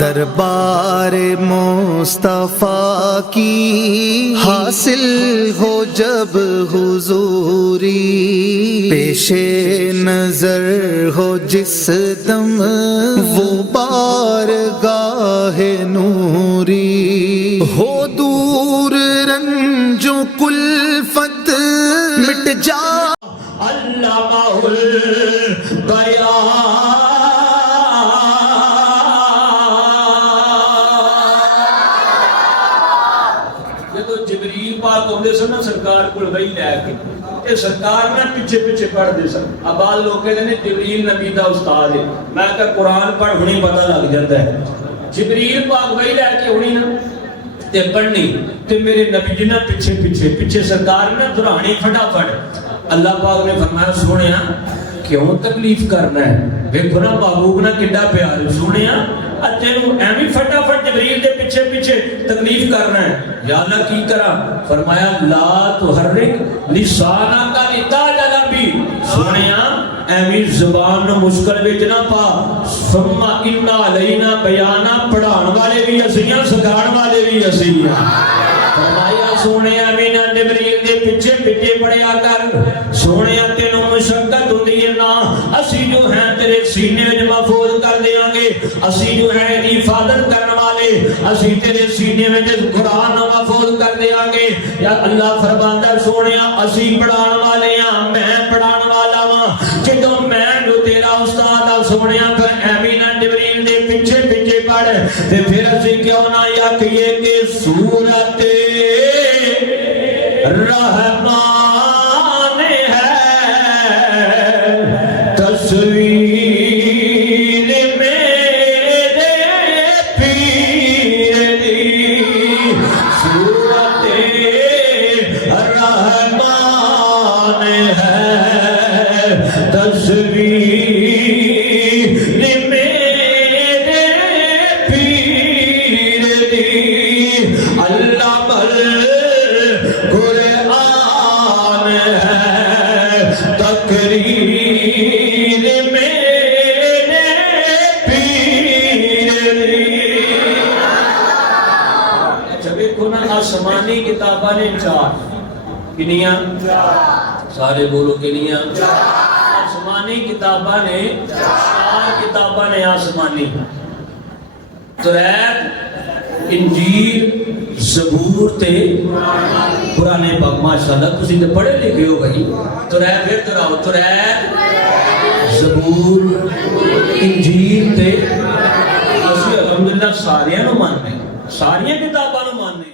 دربار مصطفیٰ کی حاصل ہو جب حضوری، پیش نظر ہو جس دم وہ بارگاہ نوری، ہو دور رنجو کلفت مٹ جا علامہ البیان۔ جدو جبریل پاک ہوندے سن سرکار کول وحی لے کے تے سرکار نہ پیچھے پیچھے پڑھدے سن۔ ابال لوگ کہندے نے جبریل نبی دا استاد ہے، میں کہ قرآن پڑھ ہنی پتہ لگ جاندا ہے۔ جبریل پاک وحی لے کے ہنی نا تے پڑھنی تے میرے نبی جی نہ پیچھے پیچھے پیچھے سرکار نے دہرانی فٹافٹ۔ اللہ پاک نے فرمایا سونیا کیوں تکلیف کرنا ہے، ویکھو نا محبوب نہ کڈا پیار، سونیا تینو ایویں فٹافٹ جبریل دے پیچھے پیچھے تکلیف کرنا ہے، یا اللہ کی کرا؟ فرمایا لا تحرک لسانک لتعجل بہ، سونیا ایویں زبان نو مشکل وچ نہ پا، ثم ان علینا بیانا، پڑھان والے بھی اسیاں سکھاؤن والے بھی اسیاں۔ فرمایا سونیا مینا جبریل دے پیچھے پیچھے پڑھیا کر، سونیا تینوں مشقت ہوندی ہے نا، اسی جو ہیں تیرے سینے وچ محفوظ کر دیاں گے، اسی جو ہیں حفاظت کرنے والے، اسی تیرے سینے وچ قرآن محفوظ کر دیاں گے۔ یا اللہ فرماندا سونیا اسی پڑھان والے ہاں، میں پڑھان والا ہاں، جدوں میں جو تیرا استاد آ سونیا پھر ایمینہ جبریل دے پیچھے پیچھے پڑھ تے پھر اسی کیوں نہ آکھیے کہ سورت رحمان ہے تصویر میرے پیر دی، سورت رحمان ہے تصویر میرے پیر دی، اللہ بل قرآن ہے تقریر میرے پیر دی۔ اچھا دیکھو نا آسمانی کتاباں نے چار، کنیاں؟ سارے بولو کنیاں؟ آسمانی کتاباں نے چار کتاباں نے آسمانی، توریت، انجیل، زبور تے قرآن پاک۔ ماشاءاللہ تسی تے پڑھے لکھے ہو بھائی۔ توریت پھر دہراؤ، توریت، زبور، انجیل تے اسی الحمدللہ ساریاں نو ماننے، ساریاں کتاباں نو ماننے۔